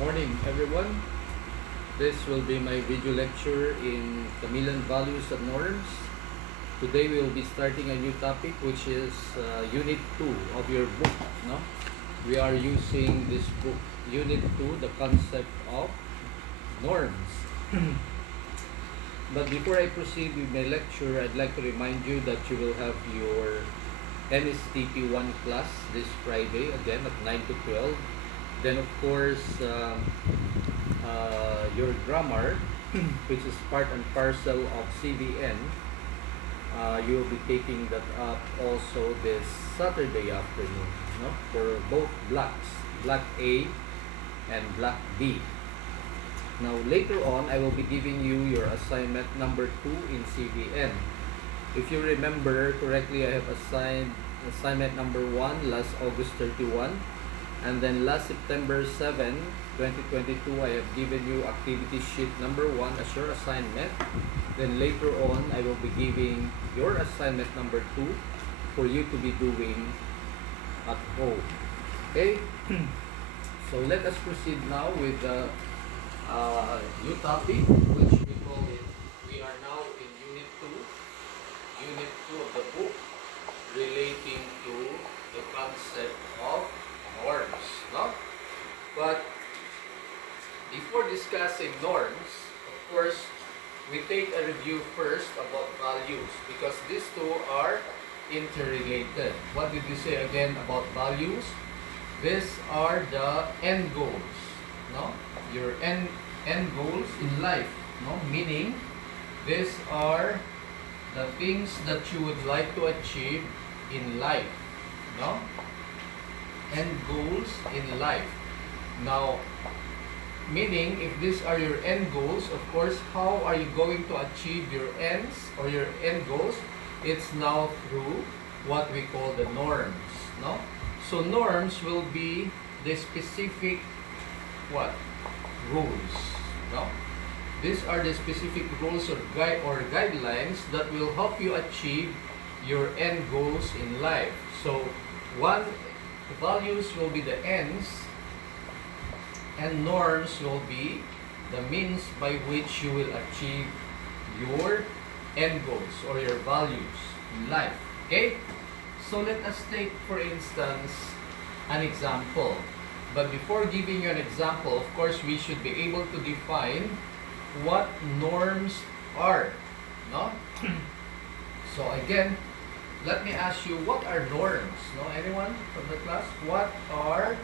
Morning everyone. This will be my video lecture in Chameleon Values and Norms. Today we will be starting a new topic which is Unit 2 of your book. No? We are using this book, Unit 2, the concept of norms. But before I proceed with my lecture, I'd like to remind you that you will have your NSTP 1 class this Friday, again at 9 to 12. Then of course, your grammar, which is part and parcel of CVN, you will be taking that up also this Saturday afternoon, no? For both blocks, block A and block B. Now later on, I will be giving you your assignment number 2 in CVN. If you remember correctly, I have assigned assignment number 1 last August 31. And then last September 7, 2022, I have given you activity sheet number 1 as your assignment. Then later on, I will be giving your assignment number 2 for you to be doing at home. Okay? So let us proceed now with the new topic, which we call it, we are now in Unit 2 of the book, relating to the concept of norms, no? But before discussing norms, of course, we take a review first about values, because these two are interrelated. What did you say again about values? These are the end goals, no? Your end goals in life, no? Meaning, these are the things that you would like to achieve in life, no? End goals in life. Now, meaning if these are your end goals, of course, how are you going to achieve your ends or your end goals? It's now through what we call the norms, no? So norms will be the specific what? Rules, no? These are the specific rules or guidelines that will help you achieve your end goals in life. So one, values will be the ends, and norms will be the means by which you will achieve your end goals or your values in life. Okay? So let us take, for instance, an example. But before giving you an example, of course, we should be able to define what norms are. No? So again, let me ask you, what are norms? No, anyone from the class? What are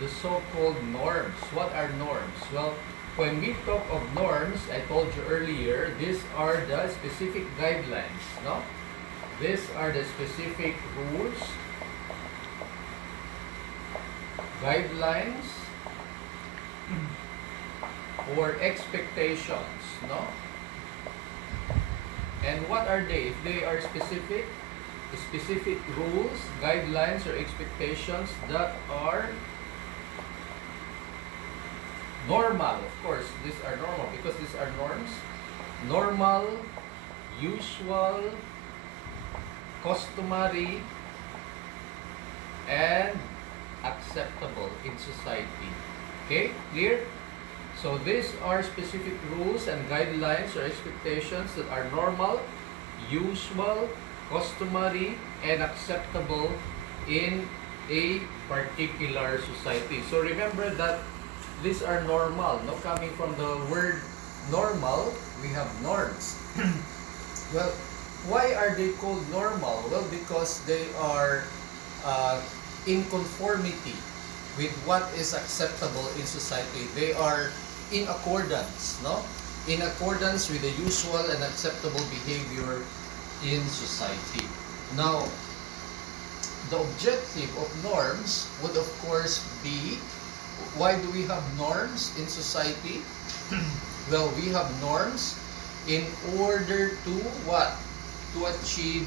the so-called norms? What are norms? Well, when we talk of norms, I told you earlier, these are the specific guidelines, no? These are the specific rules, guidelines, or expectations, no? And what are they? If they are specific rules, guidelines, or expectations that are normal. Of course, these are normal because these are norms. Normal, usual, customary, and acceptable in society. Okay, clear? So these are specific rules and guidelines or expectations that are normal, usual, customary, and acceptable in a particular society. So remember that these are normal, no? Coming from the word normal, we have norms. Well, why are they called normal? Well, because they are in conformity with what is acceptable in society. They are in accordance, no? In accordance with the usual and acceptable behavior in society. Now, the objective of norms would of course be, why do we have norms in society? Well, we have norms in order to what? To achieve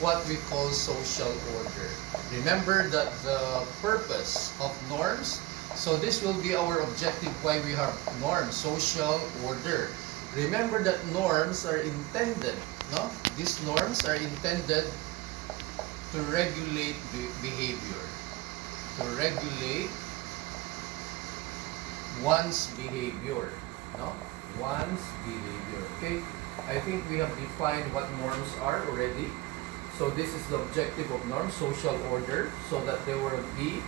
what we call social order. Remember that the purpose of norms, so this will be our objective why we have norms, social order. Remember that norms are intended, no? These norms are intended to regulate behavior. To regulate one's behavior. No? One's behavior. Okay? I think we have defined what norms are already. So this is the objective of norms, social order, so that there will be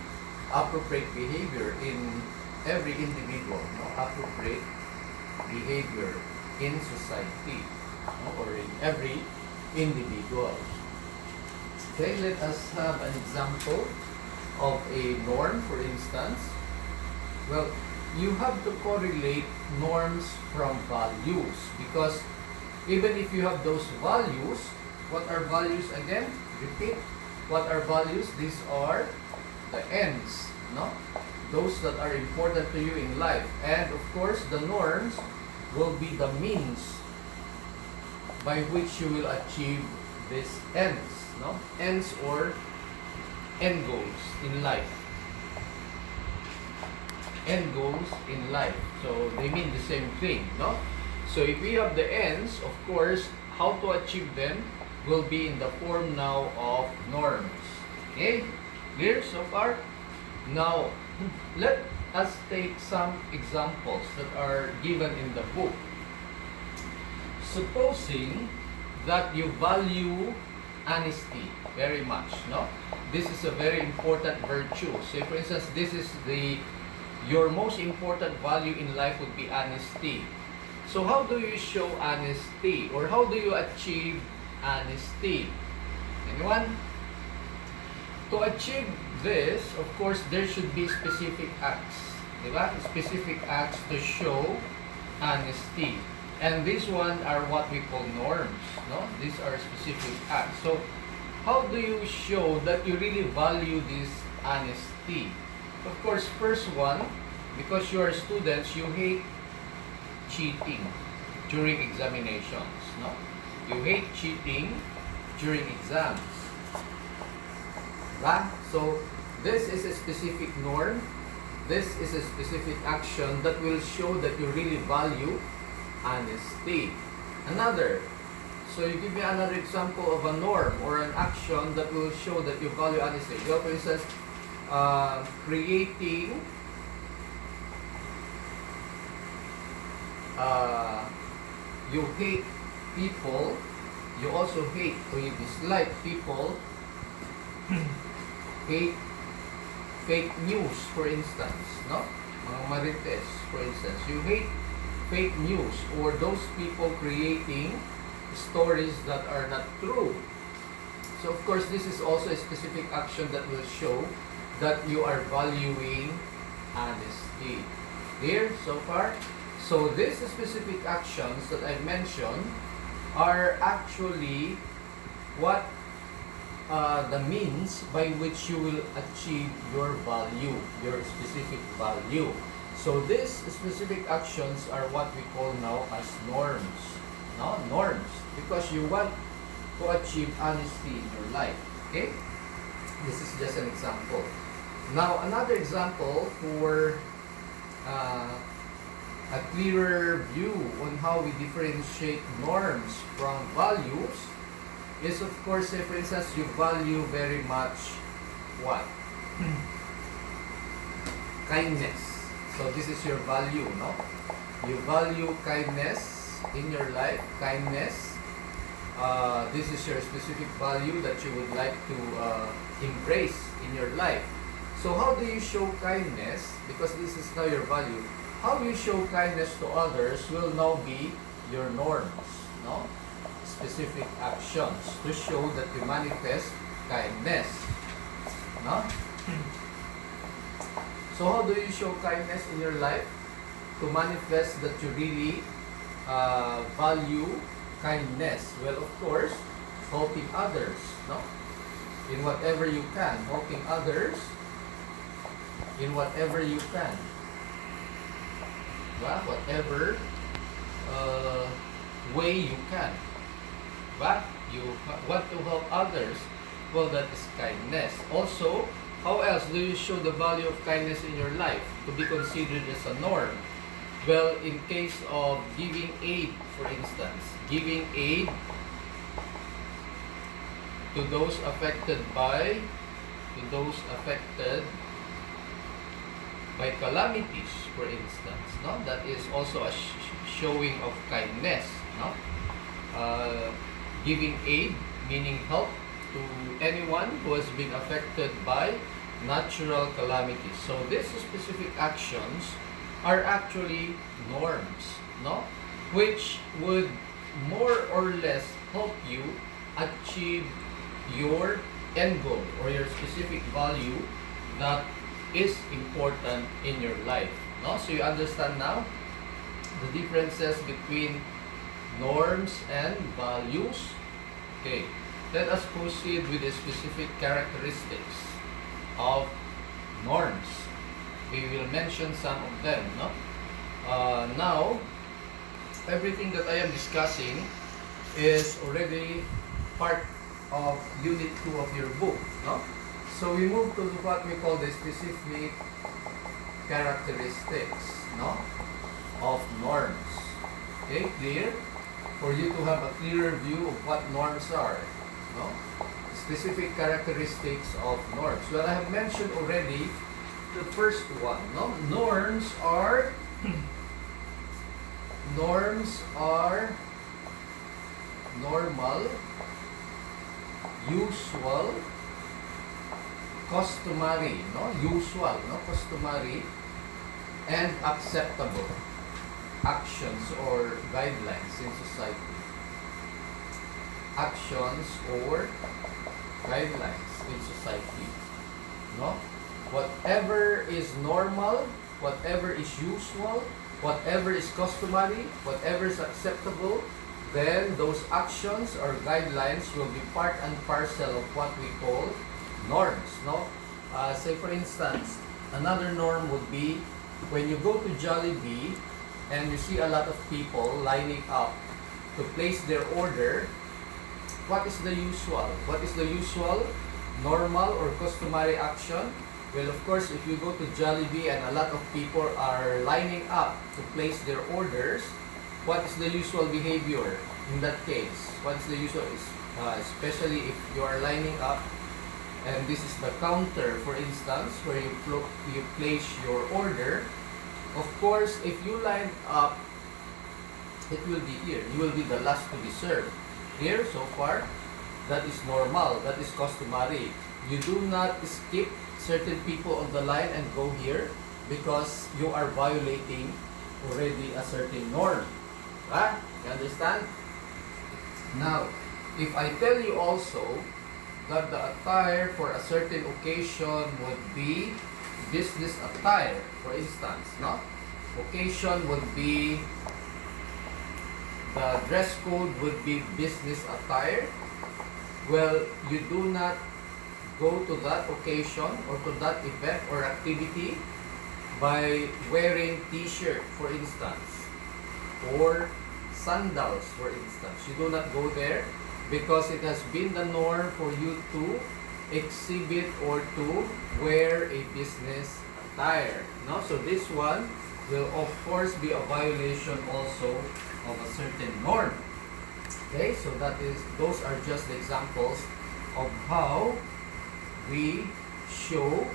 appropriate behavior in every individual. No? Appropriate behavior in society, no? Or in every individual. Okay, let us have an example of a norm, for instance. Well, you have to correlate norms from values, because even if you have those values, what are values again? Repeat. What are values? These are the ends, no? Those that are important to you in life. And of course, the norms will be the means by which you will achieve these ends, no? Ends or end goals in life. End goals in life. So they mean the same thing, no? So if we have the ends, of course, how to achieve them will be in the form now of norms. Okay? Clear so far? Now, let us take some examples that are given in the book. Supposing that you value honesty very much, no? This is a very important virtue. Say for instance, this is your most important value in life would be honesty. So how do you show honesty, or how do you achieve honesty? Anyone? To achieve this, of course, there should be specific acts. Diba? Specific acts to show honesty. And these ones are what we call norms. No? These are specific acts. So, how do you show that you really value this honesty? Of course, first one, because you are students, you hate cheating during examinations. No? You hate cheating during exams. Right? So, this is a specific norm. This is a specific action that will show that you really value honesty. Another. So, you give me another example of a norm or an action that will show that you value honesty. So, for instance, creating you hate people, you also hate or you dislike people hate fake news, for instance, no? Mga marites, for instance. You hate fake news or those people creating stories that are not true. So, of course, this is also a specific action that will show that you are valuing honesty. Clear so far? So, these specific actions that I mentioned are actually what the means by which you will achieve your value, your specific value. So, these specific actions are what we call now as norms. No? Norms. Because you want to achieve honesty in your life. Okay? This is just an example. Now, another example for a clearer view on how we differentiate norms from values is, of course, say for instance, you value very much what? Kindness. So this is your value, no? You value kindness in your life. Kindness. This is your specific value that you would like to embrace in your life. So how do you show kindness? Because this is now your value. How you show kindness to others will now be your norms, no? Specific actions to show that you manifest kindness, no? So how do you show kindness in your life? To manifest that you really value kindness. Well, of course, helping others, no? In whatever you can, helping others in whatever you can. Well, whatever way you can. But you want to help others, well, that is kindness. Also, how else do you show the value of kindness in your life to be considered as a norm? Well, in case of giving aid, for instance, giving aid to those affected by calamities, for instance, no? That is also a showing of kindness, no? Giving aid, meaning help to anyone who has been affected by natural calamities. So these specific actions are actually norms, no? Which would more or less help you achieve your end goal or your specific value that is important in your life, no? So you understand now the differences between norms and values. Okay, let us proceed with the specific characteristics of norms. We will mention some of them, no? Now, everything that I am discussing is already part of Unit 2 of your book, no? So we move to what we call the specific characteristics, no, of norms. Okay, clear? For you to have a clearer view of what norms are, no? Specific characteristics of norms. Well, I have mentioned already the first one, no? Norms are normal, usual, customary, no? Usual, no? Customary, and acceptable actions or guidelines in society. Actions or guidelines in society, no? Whatever is normal, whatever is usual, whatever is customary, whatever is acceptable, then those actions or guidelines will be part and parcel of what we call norms, no? Say for instance, another norm would be when you go to Jollibee and you see a lot of people lining up to place their order. What is the usual? What is the usual, normal, or customary action? Well, of course, if you go to Jollibee and a lot of people are lining up to place their orders, what is the usual behavior in that case? What is the usual, especially if you are lining up and this is the counter, for instance, where you place your order. Of course, if you line up, it will be here. You will be the last to be served. Here, so far, that is normal, that is customary. You do not skip certain people on the line and go here because you are violating already a certain norm. Right? You understand? Now, if I tell you also that the attire for a certain occasion would be business attire, for instance, no? Occasion would be, the dress code would be business attire. Well, you do not go to that occasion or to that event or activity by wearing t-shirt, for instance, or sandals, for instance. You do not go there because it has been the norm for you to exhibit or to wear a business attire. No? So this one will of course be a violation also of a certain norm. Okay, so those are just examples of how we show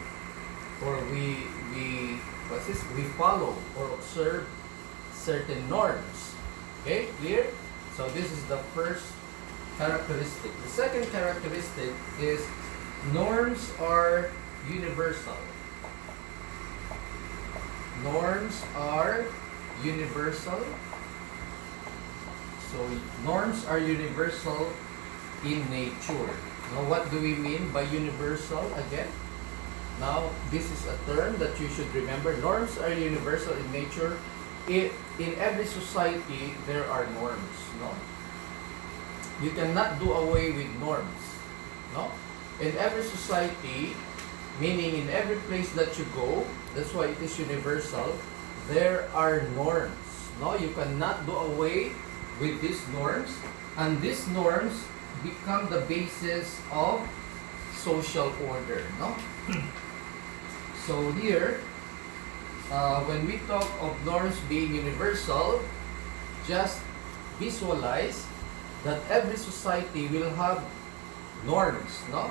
or we follow or observe certain norms. Okay, clear? So this is the first characteristic. The second characteristic is norms are universal. Norms are universal. So norms are universal in nature. Now what do we mean by universal again? Now this is a term that you should remember. Norms are universal in nature. In every society there are norms, no? You cannot do away with norms, no? In every society, meaning in every place that you go, that's why it is universal, there are norms, no? You cannot do away with these norms, and these norms become the basis of social order, no? So here, when we talk of norms being universal, just visualize that every society will have norms, no?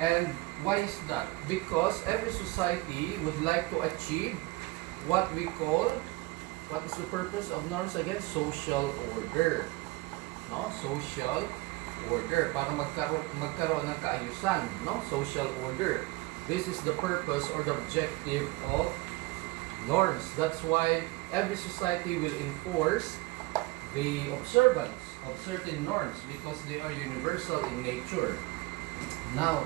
And why is that? Because every society would like to achieve what we call, what is the purpose of norms again? Social order. No? Social order. Para magkaroon ng kaayusan. No? Social order. This is the purpose or the objective of norms. That's why every society will enforce the observance of certain norms because they are universal in nature. Now,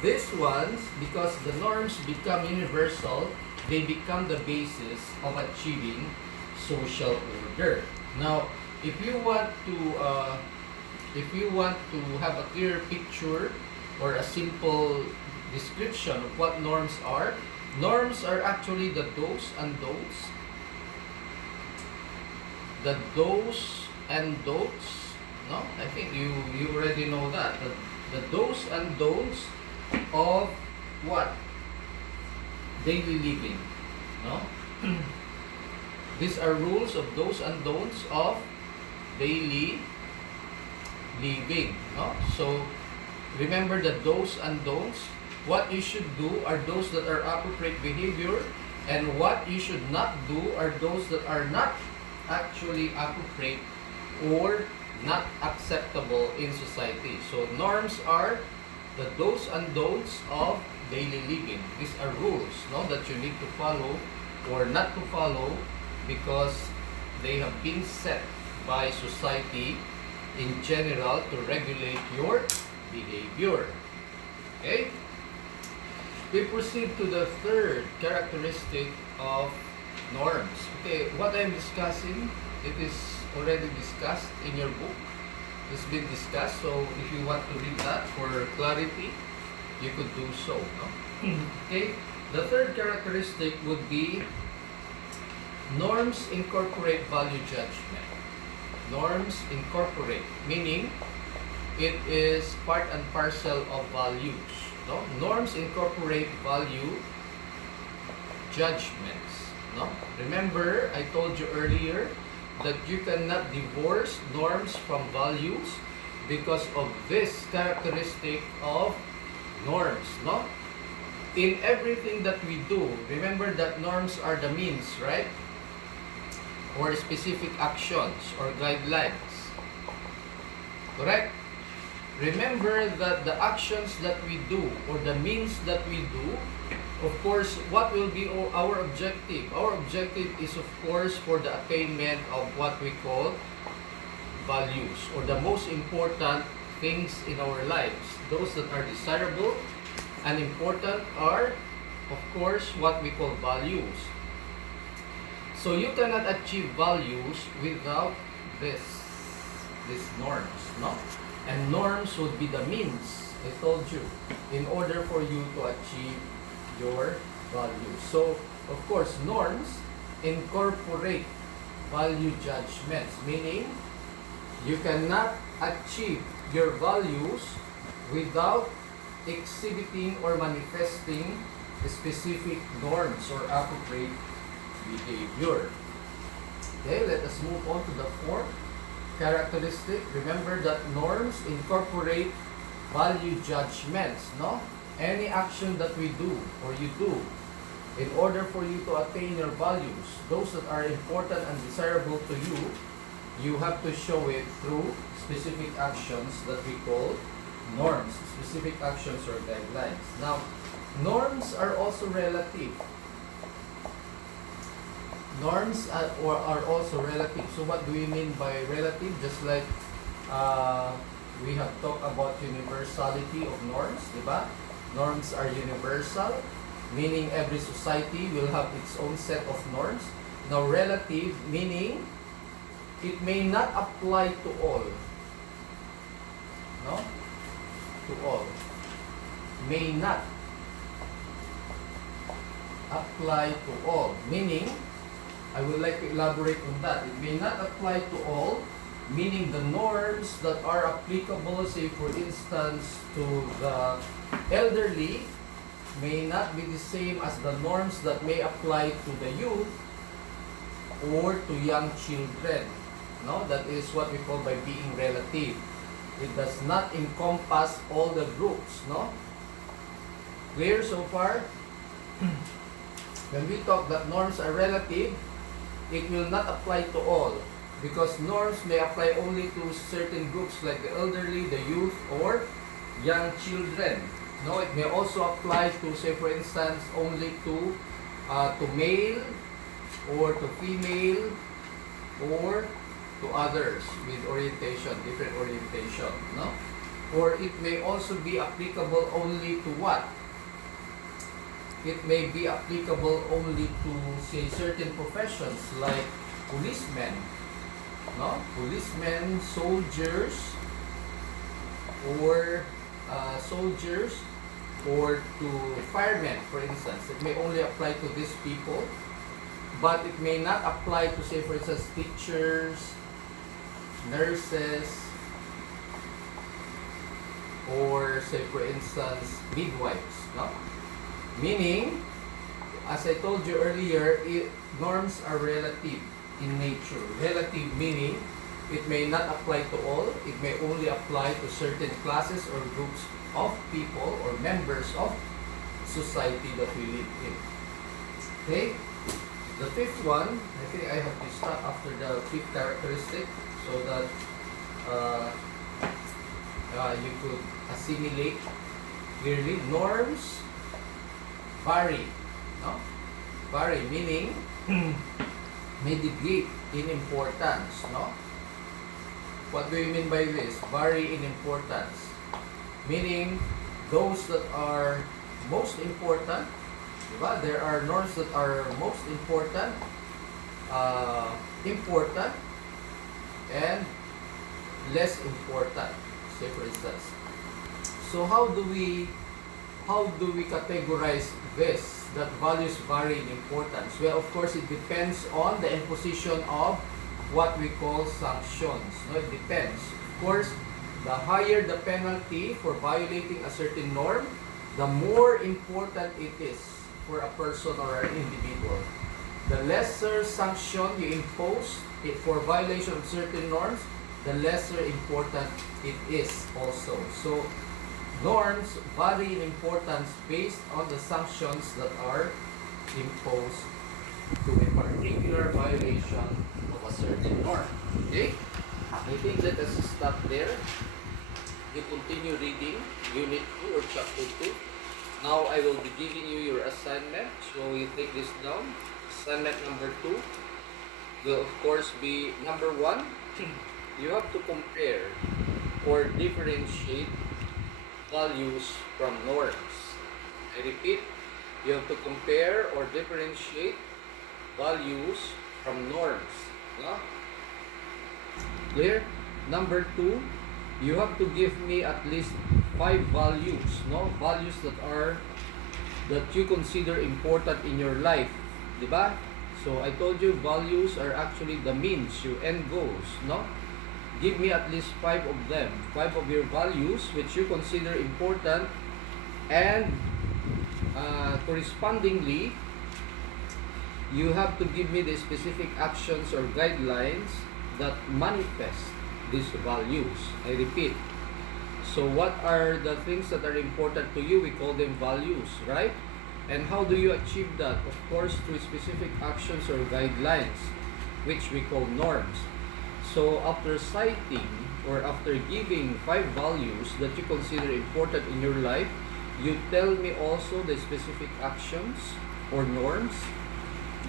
these ones, because the norms become universal, they become the basis of achieving social order. Now, if you want to have a clear picture or a simple description of what norms are actually the do's and don'ts. The do's and don'ts, no? I think you already know that. The do's and don'ts of what? Daily living, no? These are rules of do's and don'ts of daily living, no? So remember the do's and don'ts. What you should do are those that are appropriate behavior, and what you should not do are those that are not actually appropriate or not acceptable in society. So norms are the do's and don'ts of daily living. These are rules, no, that you need to follow or not to follow because they have been set by society in general to regulate your behavior. Okay? We proceed to the third characteristic of norms. Okay, what I'm discussing, it is already discussed in your book. It's been discussed, so if you want to read that for clarity, you could do so. No? Okay, the third characteristic would be norms incorporate value judgment. Norms incorporate, meaning it is part and parcel of values. No? Norms incorporate value judgments. No? Remember, I told you earlier that you cannot divorce norms from values because of this characteristic of norms. No? In everything that we do, remember that norms are the means, right? Or specific actions or guidelines. Correct? Remember that the actions that we do or the means that we do, of course, what will be our objective? Our objective is, of course, for the attainment of what we call values or the most important things in our lives. Those that are desirable and important are, of course, what we call values. So you cannot achieve values without these norms, no? And norms would be the means, I told you, in order for you to achieve your values. So, of course, norms incorporate value judgments, meaning you cannot achieve your values without exhibiting or manifesting specific norms or appropriate behavior. Okay, let us move on to the fourth characteristic. Remember that norms incorporate value judgments, no? Any action that we do or you do, in order for you to attain your values, those that are important and desirable to you, you have to show it through specific actions that we call norms, specific actions or guidelines. Now, norms are also relative. Norms are also relative. So what do we mean by relative? Just like we have talked about universality of norms, diba? Norms are universal, meaning every society will have its own set of norms. Now relative, meaning it may not apply to all. No? To all. May not apply to all. Meaning, I would like to elaborate on that. It may not apply to all, meaning the norms that are applicable, say for instance, to the elderly may not be the same as the norms that may apply to the youth or to young children. No, that is what we call by being relative. It does not encompass all the groups, no? Clear so far? when we talk that norms are relative, it will not apply to all, because norms may apply only to certain groups like the elderly, the youth, or young children. No, it may also apply to, say for instance, only to male or to female or to others with orientation, different orientation. No, or it may also be applicable only to what? It may be applicable only to, say, certain professions like policemen, no? Policemen, soldiers, or to firemen, for instance. It may only apply to these people, but it may not apply to, say, for instance, teachers, nurses, or, say, for instance, midwives, no? Meaning, as I told you earlier, norms are relative in nature. Relative meaning it may not apply to all. It may only apply to certain classes or groups of people or members of society that we live in. Okay? The fifth one, I think I have to stop after the fifth characteristic so that you could assimilate clearly. Norms vary, no? Vary meaning may deviate in importance, no? What do you mean by this? Vary in importance, meaning those that are most important, diba? There are norms that are most important, and less important, say for instance. So how do we categorize this, that values vary in importance? Well, of course, it depends on the imposition of what we call sanctions. No, it depends. Of course, the higher the penalty for violating a certain norm, the more important it is for a person or an individual. The lesser sanction you impose for violation of certain norms, the lesser important it is also. So, norms vary in importance based on the sanctions that are imposed to a particular violation of a certain norm. Okay? I think let us stop there. You continue reading Unit 2 or Chapter 2. Now I will be giving you your assignment. So you take this down. Assignment number 2 will of course be number 1. You have to compare or differentiate values from norms. I repeat, you have to compare or differentiate values from norms. No? Clear? Number 2, you have to give me at least 5 values, no? Values that you consider important in your life, diba? So I told you values are actually the means, your end goals, no? Give me at least 5 of them, 5 of your values which you consider important, and correspondingly, you have to give me the specific actions or guidelines that manifest these values. I repeat. So what are the things that are important to you? We call them values, right? And how do you achieve that? Of course, through specific actions or guidelines, which we call norms. So after citing or after giving 5 values that you consider important in your life, you tell me also the specific actions or norms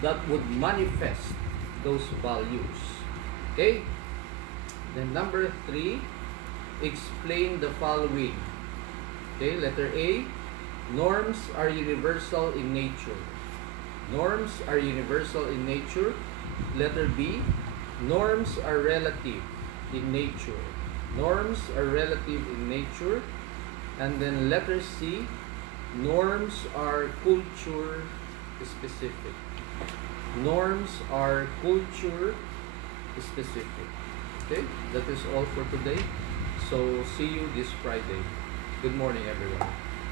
that would manifest those values. Okay? Then number 3, explain the following. Okay, letter A, norms are universal in nature. Norms are universal in nature. Letter B, norms are relative in nature. Norms are relative in nature. And then letter C, norms are culture specific. Norms are culture specific. Okay, that is all for today. So see you this Friday. Good morning, everyone.